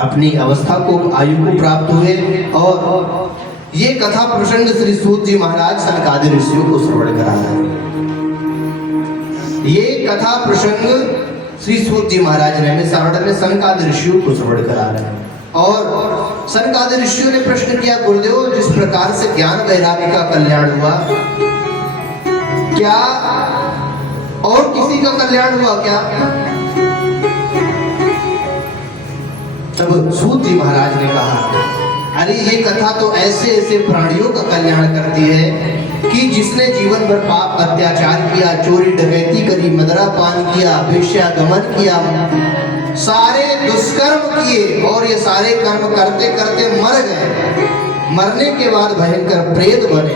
अपनी अवस्था को आयु को प्राप्त हुए। और ये कथा प्रसंग श्री सूत जी महाराज सनकादि ऋषियों को श्रवण करा रहे हैं। ये कथा प्रसंग श्री सूत जी महाराज ने सावड़ में सनकादि ऋषियों को श्रवण करा रहे हैं। और सनकादि ऋषियों ने प्रश्न किया, गुरुदेव जिस प्रकार से ज्ञान वैराग्य का कल्याण हुआ, क्या और किसी का कल्याण हुआ क्या? तब सूत जी महाराज ने कहा, अरे ये कथा तो ऐसे ऐसे प्राणियों का कल्याण करती है कि जिसने जीवन भर पाप अत्याचार किया, चोरी डकैती करी, मदरा पान किया, वेश्यागमन किया, सारे दुष्कर्म किए और ये सारे कर्म करते करते मर गए। मरने के बाद भयंकर प्रेत बने,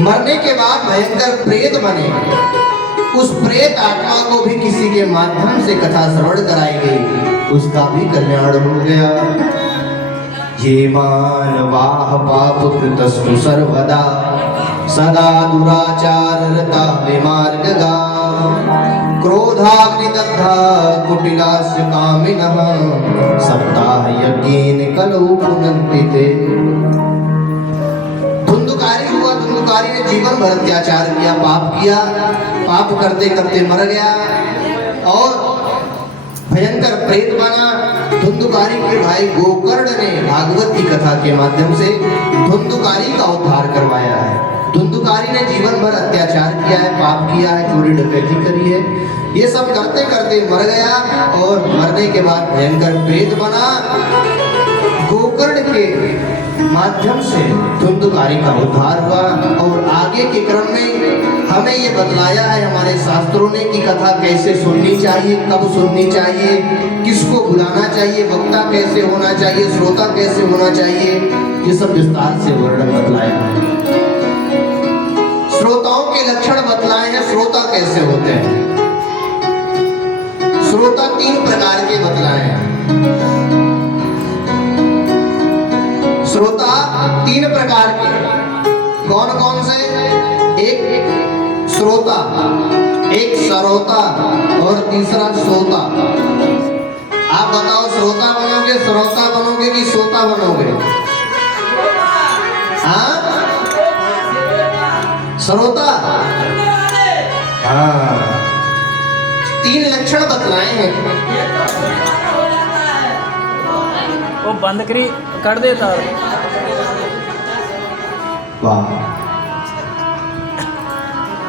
मरने के बाद भयंकर प्रेत बने। उस प्रेत आत्मा को भी किसी के माध्यम से कथा श्रवण कराई गई, उसका भी कल्याण हो गया। ये मानवाः पाप कृतस्तु सर्वदा सदा दुराचार रता विमार्गगा क्रोधाग्निदग्धा कुटिलास्य कामिनः सप्ताह यज्ञेन कलौ पुनन्ति ते। धुंधुकारी हुआ, धुंधुकारी ने जीवन भर अत्याचार किया, पाप किया, पाप करते करते मर गया और भयंकर प्रेत बना। धुंधुकारी के भाई गोकर्ण ने भागवत की कथा के माध्यम से धुंधुकारी का उद्धार करवाया है। धुंधुकारी ने जीवन भर अत्याचार किया है, पाप किया है, चोरी डकैती करी है, ये सब करते करते मर गया और मरने के बाद भयंकर प्रेत बना। गोकर्ण के माध्यम से धुंधुकारी का उद्धार हुआ। और आगे के क्रम में हमें ये बतलाया है हमारे शास्त्रों ने कि कथा कैसे सुननी चाहिए, कब सुननी चाहिए, किसको बुलाना चाहिए, वक्ता कैसे होना चाहिए, श्रोता कैसे होना चाहिए, ये सब विस्तार से वर्णन बतलाया है। श्रोताओं के लक्षण बतलाए हैं, श्रोता कैसे होते हैं। श्रोता 3 प्रकार के बतलाए हैं। श्रोता 3 प्रकार के, कौन कौन से? एक श्रोता, एक सरोता और तीसरा सोता। आप बताओ, श्रोता बनोगे, सरोता बनोगे कि सोता बनोगे? हाँ, सरोता। हाँ, 3 लक्षण बतलाए हैं। वो बंद करी कर देता। वाह,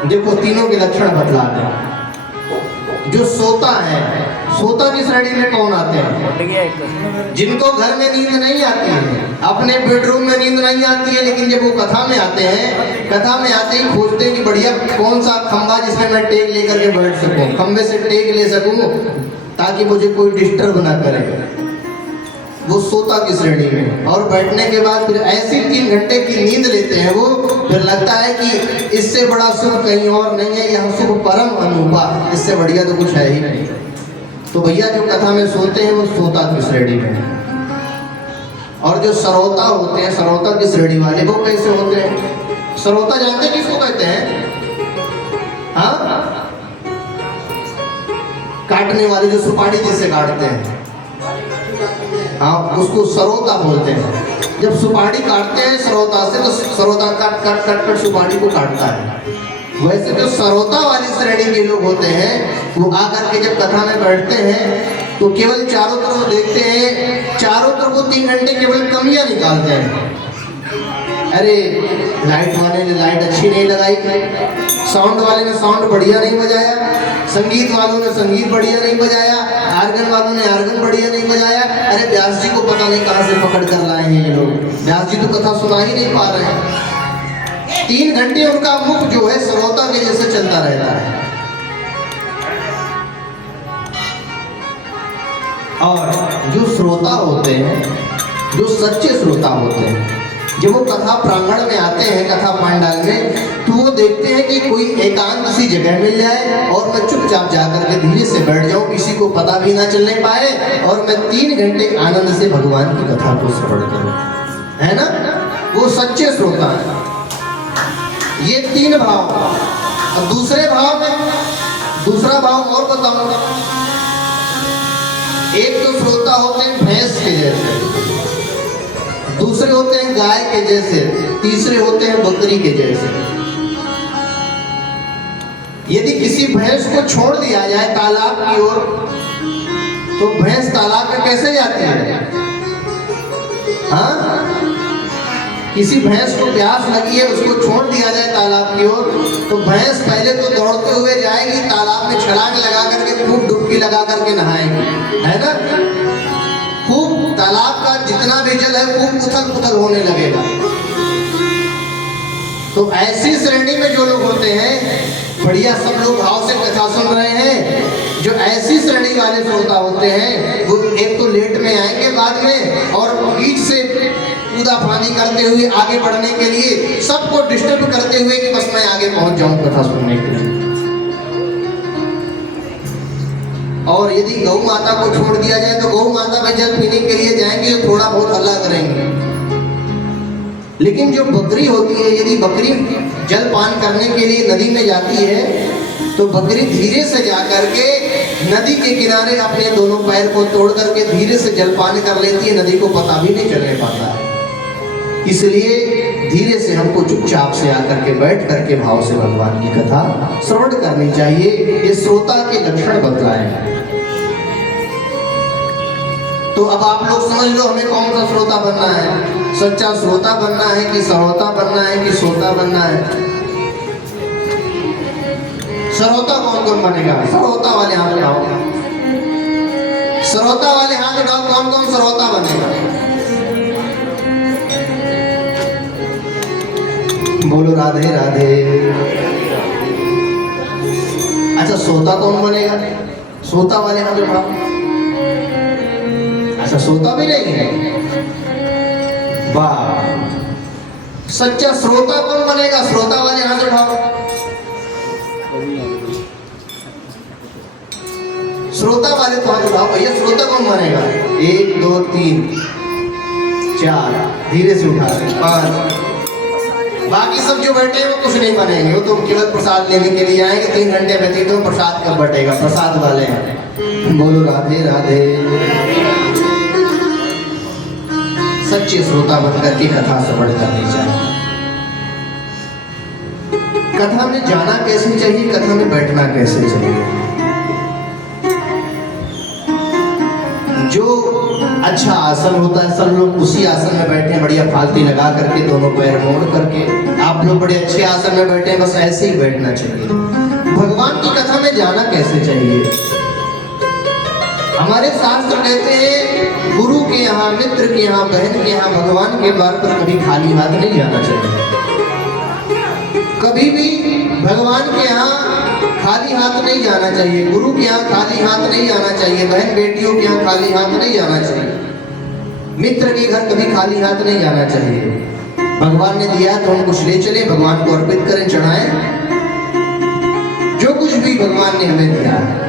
देखो तीनों के लक्षण बतला दें। जो सोता है, सोता की श्रेणी में कौन आते हैं? जिनको घर में नींद नहीं आती है, अपने बेडरूम में नींद नहीं आती है, लेकिन जब वो कथा में आते हैं, कथा में आते ही खोजते हैं कि बढ़िया कौन सा खंबा जिसमें मैं टेक लेकर के बैठ सकूं, खंबे से टेक ले सकूं ताकि मुझे कोई डिस्टर्ब ना करे। वो सोता की श्रेणी में। और बैठने के बाद फिर ऐसी 3 घंटे की नींद लेते हैं वो, फिर लगता है कि इससे बड़ा सुख कहीं और नहीं है, यह सुख परम अनूपा, इससे बढ़िया तो कुछ है ही नहीं। तो भैया जो कथा में सोते हैं वो सोता की श्रेणी में। और जो सरोता होते हैं, सरोता की श्रेणी वाले, वो कैसे होते हैं? सरोता जानते किसको कहते हैं? हाँ, काटने वाले, जो सुपारी जिससे काटते हैं, हाँ, उसको सरोता बोलते हैं। जब सुपारी काटते हैं सरोता से, तो सरोता काट काट काट कर सुपारी को काटता है। वैसे जो सरोता वाली श्रेणी के लोग होते हैं, वो आकर के जब कथा में बैठते हैं तो केवल चारों तरफ देखते हैं, चारों तरफ वो 3 घंटे केवल कमियां निकालते हैं। अरे लाइट वाले ने लाइट अच्छी नहीं लगाई, साउंड वाले ने साउंड बढ़िया नहीं बजाया, संगीत वालों ने संगीत बढ़िया नहीं बजाया, आर्गन वालों ने आर्गन बढ़िया नहीं बजाया। अरे व्यास जी को पता नहीं कहां से पकड़ कर लाए हैं ये लोग, व्यास जी तो कथा सुना ही नहीं पा रहे हैं। 3 घंटे उनका मुख जो है श्रोता के जैसे चलता रहता है। और जो श्रोता होते हैं, जो सच्चे श्रोता होते हैं, जब वो कथा प्रांगण में आते हैं, कथा पंडाल में, तो वो देखते हैं कि कोई एकांत सी जगह मिल जाए और मैं चुपचाप जाकर के धीरे से बैठ जाऊं, किसी को पता भी ना चलने पाए, और मैं 3 घंटे आनंद से भगवान की कथा को श्रवण करूं, है ना? वो सच्चे श्रोता है। ये 3 भाव। और दूसरे भाव में, दूसरा भाव और बताऊंगा। एक तो श्रोता होते हैं भैंस के जैसे, दूसरे होते हैं गाय के जैसे, तीसरे होते हैं बकरी के जैसे। यदि किसी भैंस को छोड़ दिया जाए तालाब की ओर, तो भैंस तालाब में कैसे जाती है? हाँ, किसी भैंस को प्यास लगी है, उसको छोड़ दिया जाए तालाब की ओर, तो भैंस पहले तो दौड़ते हुए जाएगी, तालाब में छलांग लगा करके खूब डुबकी लगा करके नहाएगी, है ना? खूब तालाब का जितना भी जल है खूब उथल पुथल होने लगेगा। तो ऐसी श्रेणी में जो लोग होते हैं, बढ़िया सब लोग भाव से कथा सुन रहे हैं, जो ऐसी श्रेणी वाले श्रोता होते हैं, वो एक तो लेट में आएंगे बाद में, और बीच से कूदा फानी करते हुए आगे बढ़ने के लिए सबको डिस्टर्ब करते हुए कि बस मैं आगे पहुंच जाऊं कथा सुनने के लिए। और यदि गौ माता को छोड़ दिया जाए तो गौ माता में जल पीने के लिए जाएंगे तो थोड़ा बहुत हल्ला करेंगे। लेकिन जो बकरी होती है, यदि बकरी जल पान करने के लिए नदी में जाती है, तो बकरी धीरे से जाकर के नदी के किनारे अपने दोनों पैर को तोड़ करके धीरे से जलपान कर लेती है, नदी को पता भी नहीं चलने पाता है। इसलिए धीरे से हमको चुपचाप से आकर के बैठ करके भाव से भगवान की कथा श्रवण करनी चाहिए। ये श्रोता के लक्षण बतलाए। तो अब आप लोग समझ लो हमें कौन सा श्रोता बनना है, सच्चा श्रोता बनना है कि सरोता बनना है कि श्रोता बनना है? सरोता कौन कौन बनेगा? सरोता वाले हाथ उठाओ, सरोता वाले हाथ उठाओ, कौन कौन सरोता बनेगा? बोलो राधे राधे। अच्छा, सोता कौन बनेगा? सोता वाले हाथ उठाओ। अच्छा, सोता भी नहीं है? वाह, सच्चा श्रोता कौन बनेगा? श्रोता वाले हाथ उठाओ। श्रोता वाले तो हाथ उठाओ भैया। श्रोता कौन बनेगा? 1 2 3 4, धीरे से उठा रहे, 5। बाकी सब जो बैठे हैं वो कुछ नहीं बनेंगे, वो तो केवल प्रसाद लेने के लिए आएंगे। 3 घंटे व्यतीत हो, प्रसाद कब बटेगा? प्रसाद वाले हैं। बोलो राधे राधे। सच्चे श्रोता बनकर के कथा श्रवण करनी चाहिए। कथा में जाना कैसे चाहिए, कथा में बैठना कैसे चाहिए? जो अच्छा आसन होता है, सब लोग उसी आसन में बैठे, बढ़िया फालती लगा करके, दोनों पैर मोड़ करके। आप लोग बड़े अच्छे आसन में बैठे, बस ऐसे ही बैठना चाहिए। भगवान की कथा में जाना कैसे चाहिए? हमारे शास्त्र कहते हैं गुरु के यहाँ, मित्र के यहाँ, बहन के यहाँ, भगवान के द्वार पर कभी खाली हाथ नहीं जाना चाहिए। कभी भी भगवान के यहाँ खाली हाथ नहीं जाना चाहिए, गुरु के यहाँ खाली हाथ नहीं जाना चाहिए, बहन बेटियों के यहाँ खाली हाथ नहीं जाना चाहिए, मित्र के घर कभी खाली हाथ नहीं जाना चाहिए। भगवान ने दिया तो हम कुछ ले चले, भगवान को अर्पित करें, चढ़ाएं। जो कुछ भी भगवान ने हमें दिया है,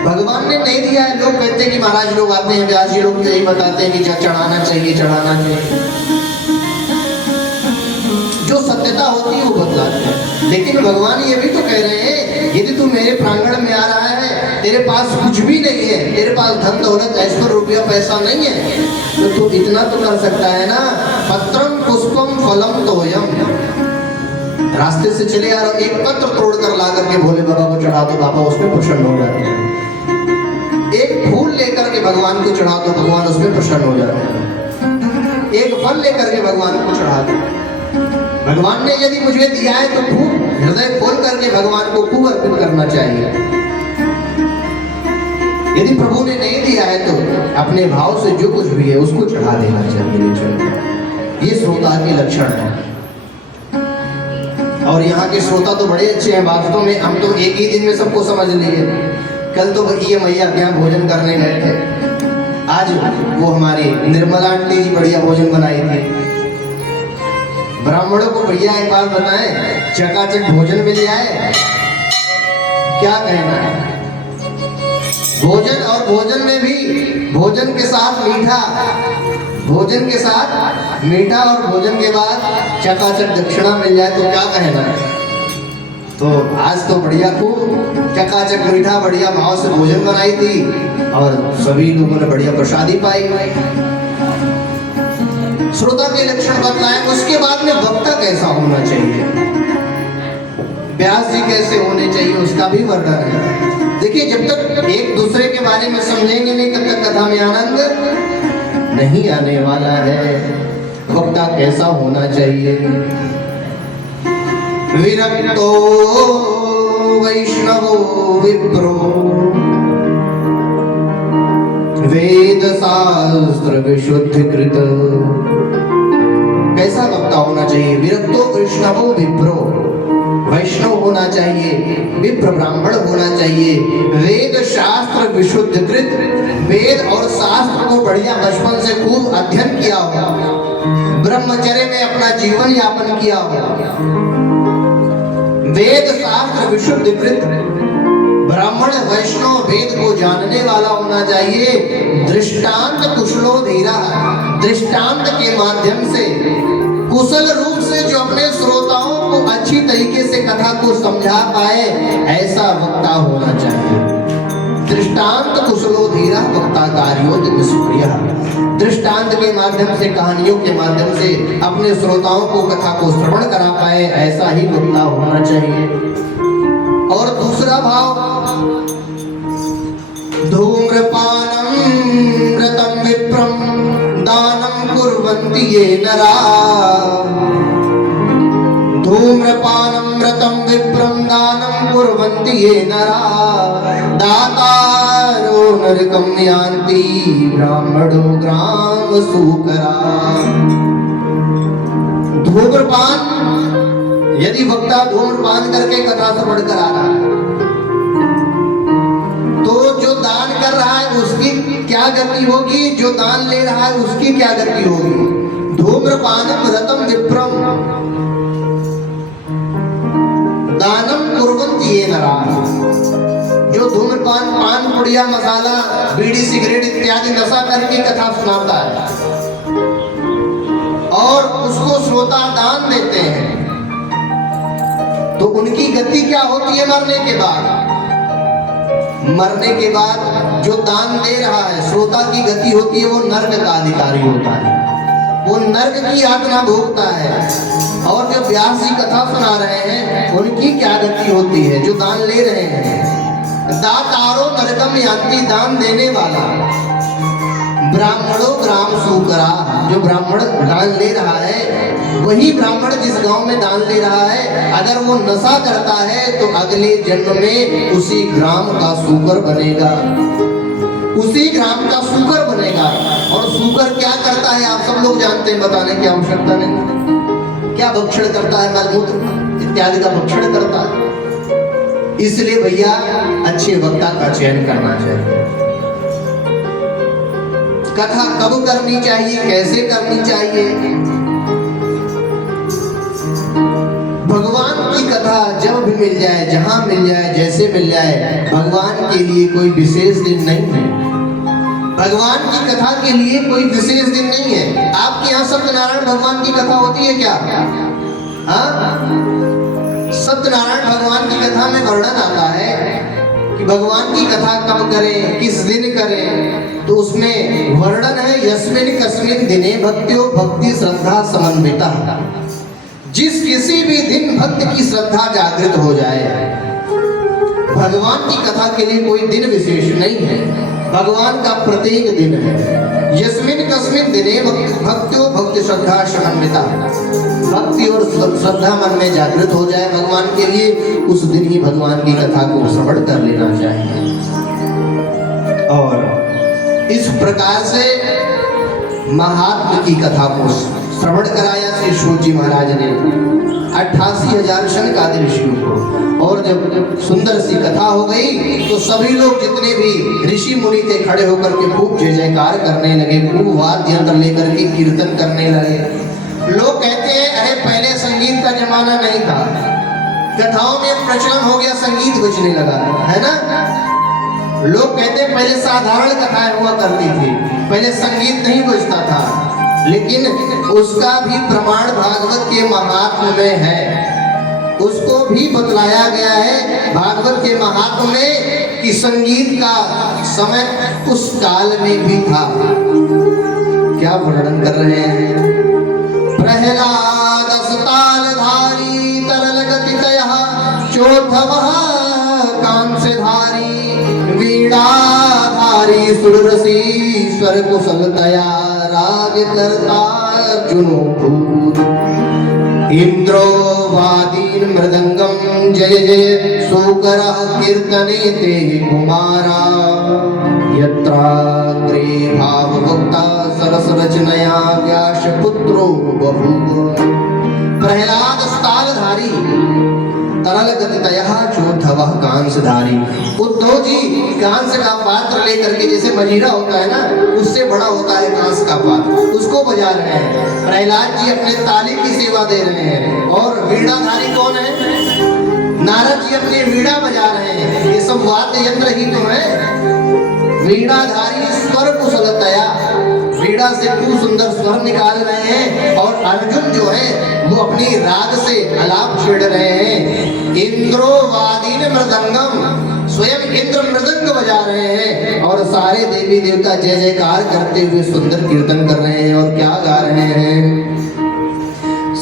भगवान ने नहीं दिया है। लोग कहते हैं कि महाराज लोग आते हैं, व्यास जी लोग तो यही बताते हैं कि चढ़ाना चाहिए, चढ़ाना चाहिए। जो सत्यता होती है वो बतलाते हैं। लेकिन भगवान ये भी तो कह रहे हैं, यदि तू मेरे प्रांगण में आ रहा है, तेरे पास कुछ भी नहीं है, तेरे पास धन दौलत ऐश्वर्य रुपया पैसा नहीं है, तो तू इतना तो कर सकता है ना, पत्रम पुष्पम फलम तोयम। रास्ते से चले आ रहे, एक पत्र तोड़ कर ला करके भोले बाबा को चढ़ा दो, बाबा उसमें प्रसन्न हो जाते हैं। एक फूल लेकर के भगवान को चढ़ा दो, भगवान उसमें प्रसन्न हो जाते हैं। एक फल लेकर के भगवान को चढ़ा दो। भगवान ने यदि मुझे दिया है तो खूब हृदय खोल करके भगवान को खूब अर्पित करना चाहिए। यदि प्रभु ने नहीं दिया है तो अपने भाव से जो कुछ भी है उसको चढ़ा देना चाहिए। ये श्रोता के लक्षण है। और यहाँ के श्रोता तो बड़े अच्छे हैं। वास्तव में हम तो एक ही दिन में सबको समझ लिए। कल तो ये मैया क्या भोजन करने गए थे, आज वो हमारी निर्मला आंटी जी बढ़िया भोजन बनाई थी। ब्राह्मणों को भैया एक बात बताएं, चकाचक भोजन मिल जाए, क्या कहना है? भोजन, और भोजन में भी भोजन के साथ मीठा, भोजन के साथ मीठा और भोजन के बाद चकाचक दक्षिणा मिल जाए तो क्या कहना है? तो आज तो बढ़िया खूब चकाचक मीठा बढ़िया भाव से भोजन बनाई थी और सभी लोगों ने बढ़िया प्रसादी पाई। श्रोता के लक्षण बतलाए। उसके बाद में वक्ता कैसा होना चाहिए, व्यास जी कैसे होने चाहिए, उसका भी वर्णन है। देखिए, जब तक एक दूसरे के बारे में समझेंगे नहीं तब तक कथा में आनंद नहीं आने वाला है। वक्ता कैसा होना चाहिए, विरक्तो वैष्णवो विप्रो वेद शास्त्र विशुद्ध कृत। कैसा वक्ता होना चाहिए, विरक्तो वैष्णवो विप्रो, वैष्णव होना चाहिए, विप्र ब्राह्मण होना चाहिए, वेद शास्त्र विशुद्ध कृत, वेद और शास्त्र को बढ़िया बचपन से खूब अध्ययन किया हो, ब्रह्मचर्य में अपना जीवन यापन किया हो। वेद शास्त्र विशुद्ध कृत, ब्राह्मण वैष्णव वेद को जानने वाला होना चाहिए। दृष्टांत कुशलो धीरा, दृष्टांत के माध्यम से कुशल रूप से जो अपने श्रोताओं को अच्छी तरीके से कथा को समझा पाए, ऐसा वक्ता होना चाहिए। दृष्टांत कुशलो धीरा वक्ता कार्यो निष्क्रिय, दृष्टांत के माध्यम से, कहानियों के माध्यम से अपने श्रोताओं को कथा को श्रवण करा पाए, ऐसा ही वक्ता होना चाहिए। और दूसरा भाव, धूम्रपानम रतम विप्रम दानम कुर्वन्ति ये नरा, धूम्रपानम रतम विप्रम दानम कुर्वन्ति ये नरा, दातारो नरकं यान्ति ब्राह्मणो ग्राम सूकरा। धूम्रपान, यदि वक्ता धूम्रपान करके कथा श्रवण करा रहा है तो जो दान कर रहा है उसकी क्या गति होगी, जो दान ले रहा है उसकी क्या गति होगी। धूम्रपानम रतम विप्रम दानम कुर्वन्ति ये नरा, जो धूम्रपान, पान, पुड़िया, मसाला, बीड़ी, सिगरेट इत्यादि नशा करके कथा सुनाता है और उसको श्रोता दान देते हैं, तो उनकी गति क्या होती है मरने के बाद। मरने के बाद जो दान दे रहा है, श्रोता की गति होती है, वो नर्क का अधिकारी होता है, वो नर्क की यातना भोगता है। और जो व्यास जी कथा सुना रहे हैं उनकी क्या गति होती है, जो दान ले रहे हैं। दातारो नरकम यान्ति, दान देने वाला, ब्राह्मणों ग्राम सूकरा, जो ब्राह्मण दान ले रहा है, वही ब्राह्मण जिस गांव में दान ले रहा है, अगर वो नशा करता है तो अगले जन्म में उसी ग्राम का सूकर बनेगा, उसी ग्राम का सूकर बनेगा। और सूकर क्या करता है आप सब लोग जानते हैं, बताने की आवश्यकता नहीं। क्या भक्षण करता है, मलमूत्र इत्यादि का भक्षण करता है। इसलिए भैया अच्छे वक्ता का चयन करना चाहिए। कथा कब करनी चाहिए, कैसे करनी चाहिए। भगवान की कथा जब भी मिल जाए, जहां मिल जाए, जैसे मिल जाए, भगवान के लिए कोई विशेष दिन नहीं है। भगवान की कथा के लिए कोई विशेष दिन नहीं है। आपके यहाँ सत्यनारायण भगवान की कथा होती है क्या? सत्यनारायण भगवान की कथा में वर्णन आता है कि भगवान की कथा कब करें, किस दिन करें, तो उसमें वर्णन है, यस्मिन कस्मिन दिने भक्त्यो भक्ति श्रद्धा समन्विता, जिस किसी भी दिन भक्त की श्रद्धा जागृत हो जाए। भगवान की कथा के लिए कोई दिन विशेष नहीं है, भगवान का प्रत्येक दिन है। यस्मिन कस्मिन दिने भक्त्यो भक्ति श्रद्धा समन्विता, भक्ति और श्रद्धा मन में जागृत हो जाए भगवान के लिए, उस दिन ही भगवान की कथा को श्रवण कर लेना चाहिए। और इस प्रकार से महात्मा की कथा को श्रवण कराया श्री सूत जी महाराज ने 88,000 शनकादि ऋषियों को। और जब सुंदर सी कथा हो गई तो सभी लोग जितने भी ऋषि मुनि थे खड़े होकर के खूब जय जयकार करने लगे, खूब वाद्य यंत्र लेकर के कीर्तन करने लगे। लोग कहते हैं अरे पहले संगीत का जमाना नहीं था, कथाओं में प्रचलन हो गया, संगीत बजने लगा, है ना। लोग कहते हैं पहले साधारण कथाएं हुआ करती थी, पहले संगीत नहीं बजता था, लेकिन उसका भी प्रमाण भागवत के महात्म्य में है। उसको भी बतलाया गया है भागवत के महात्म्य में कि संगीत का समय उस काल में भी था। क्या वर्णन कर रहे हैं? प्रहलाद तालधारी तरल गति तयः चोद्धवः कांस्यधारी वीणाधारी सुररसी स्वर कुशलतया राग करता अर्जुनो भूत इंद्रो वादीन मृदंगम जय जय शूकरः कीर्तने ते कुमारा यत्राग्रे भावभक्ता सरस रचनया व्यास पुत्रो बभूव। प्रहलाद तालधारी तरल गतितयः चोद्धवः कांसधारी। उद्धव जी कांस का पात्र लेकर के, जैसे मजीरा होता है ना, उससे बड़ा होता है कांस का पात्र, उसको बजा रहे हैं। प्रहलाद जी अपने ताली की सेवा दे रहे हैं। और वीणाधारी कौन है? नारद जी अपनी वीणा बजा रहे हैं। ये सब वाद्य यंत्र ही तो है। वीणाधारी स्वर कुशलतया, वीणा से खूब सुंदर स्वर निकाल रहे हैं। और अर्जुन जो है वो अपनी राग से आलाप छेड़ रहे हैं। इंद्रो वादीन मृदंगम, स्वयं इंद्र मृदंग बजा रहे हैं। और सारे देवी देवता जय जयकार करते हुए सुंदर कीर्तन कर रहे हैं। और क्या गा रहे हैं?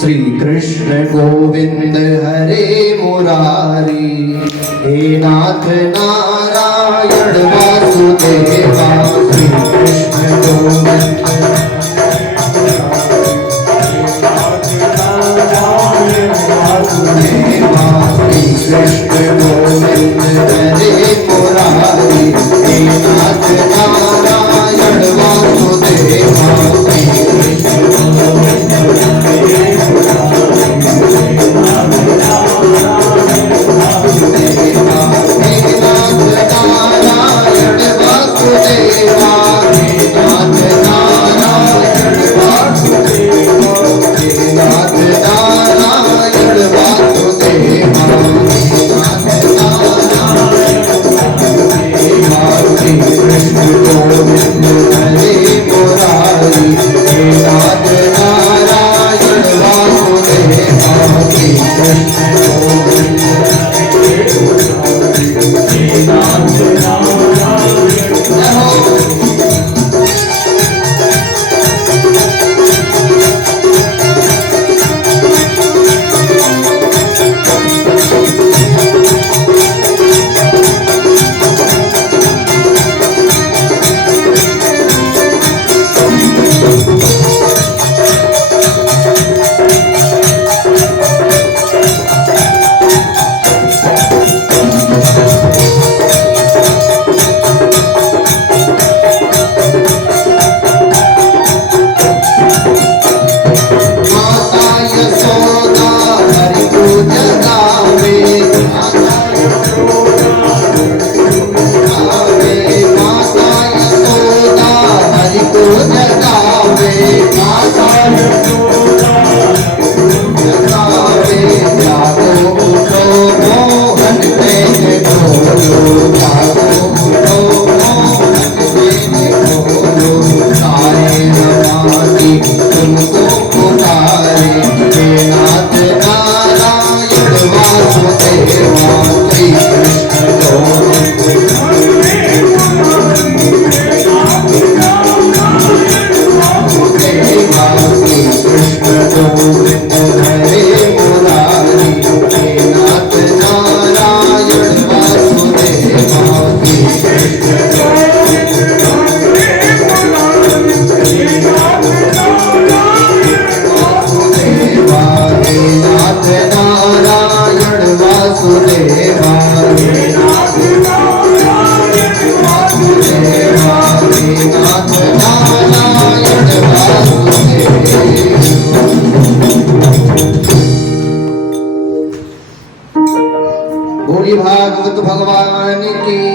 श्री कृष्ण गोविंद हरे मुरारी, हे नाथ नारायण वासुदेवा। श्री कृष्ण गोविंद कृष्ण गोविंद हरे मुरारी, हे नाथ नारायण वासुदेवा। बोली भागवत भगवान की